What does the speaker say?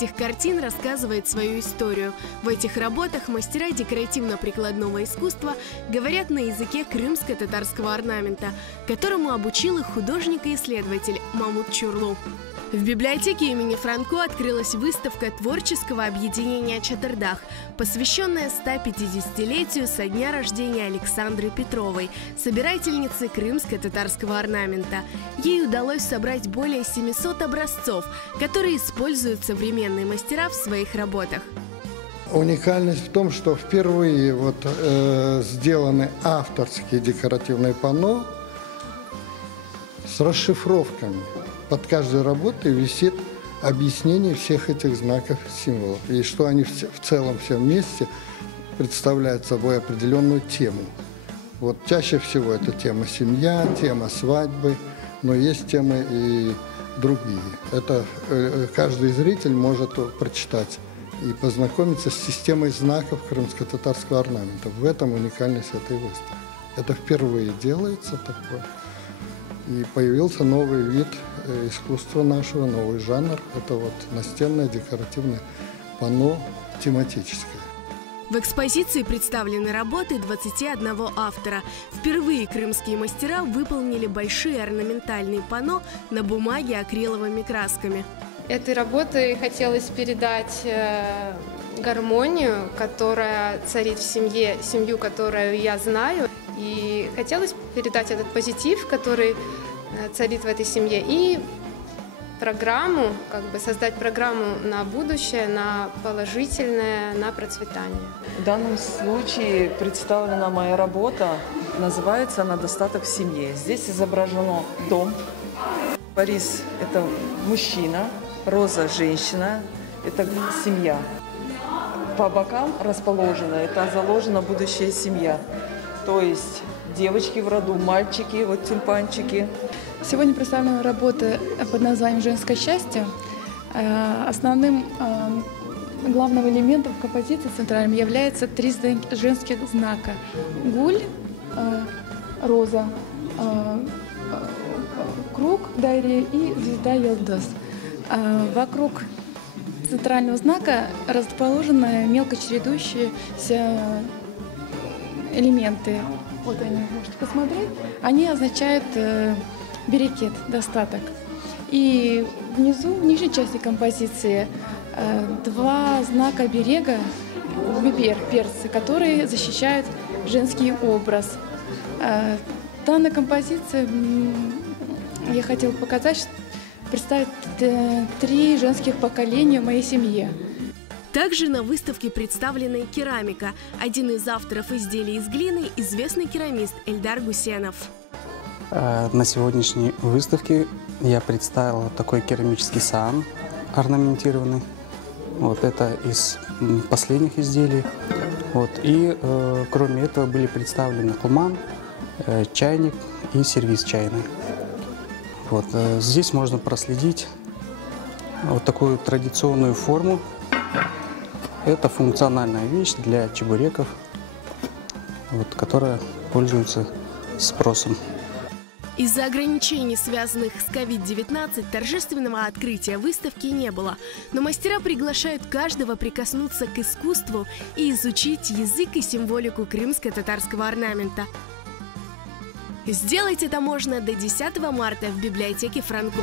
этих картин рассказывает свою историю. В этих работах мастера декоративно-прикладного искусства говорят на языке крымско-татарского орнамента, которому обучил их художник и исследователь Мамут Чурлу. В библиотеке имени Франко открылась выставка творческого объединения «Чатырдах», посвященная 150-летию со дня рождения Александры Петровой, собирательницы крымско-татарского орнамента. Ей удалось собрать более 700 образцов, которые используют современные мастера в своих работах. Уникальность в том, что впервые сделаны авторские декоративные панно с расшифровками. Под каждой работой висит объяснение всех этих знаков, символов. И что они в целом все вместе представляют собой определенную тему. Вот чаще всего это тема семья, тема свадьбы, но есть темы и другие. Это каждый зритель может прочитать и познакомиться с системой знаков крымско-татарского орнамента. В этом уникальность этой выставки. Это впервые делается такое. И появился новый вид искусства нашего, новый жанр. Это настенное декоративное панно тематическое. В экспозиции представлены работы 21 автора. Впервые крымские мастера выполнили большие орнаментальные панно на бумаге акриловыми красками. Этой работой хотелось передать гармонию, которая царит в семье, семью, которую я знаю. И хотелось передать этот позитив, который царит в этой семье, и программу, создать программу на будущее, на положительное, на процветание. В данном случае представлена моя работа, называется она «Достаток в семье». Здесь изображено дом. Борис – это мужчина, Роза – женщина, это семья. По бокам расположено, это заложена будущая семья. То есть девочки в роду, мальчики, тюльпанчики. Сегодня представлена работа под названием «Женское счастье». Основным главным элементом композиции центральным является 3 женских знака. Гуль, роза, круг, дайри и звезда Йылдыз. Вокруг центрального знака расположены мелко чередующиеся элементы. Вот они, можете посмотреть. Они означают берекет, достаток. И внизу, в нижней части композиции, 2 знака берега, бибер, перцы, которые защищают женский образ. Данная композиция, я хотела показать, представить 3 женских поколения в моей семье. Также на выставке представлена и керамика. Один из авторов изделий из глины – известный керамист Эльдар Гусенов. На сегодняшней выставке я представил такой керамический саан орнаментированный. Это из последних изделий. И кроме этого были представлены кулман, чайник и сервиз чайный. Здесь можно проследить такую традиционную форму. Это функциональная вещь для чебуреков, которая пользуется спросом. Из-за ограничений, связанных с COVID-19, торжественного открытия выставки не было. Но мастера приглашают каждого прикоснуться к искусству и изучить язык и символику крымско-татарского орнамента. Сделать это можно до 10 марта в библиотеке Франко.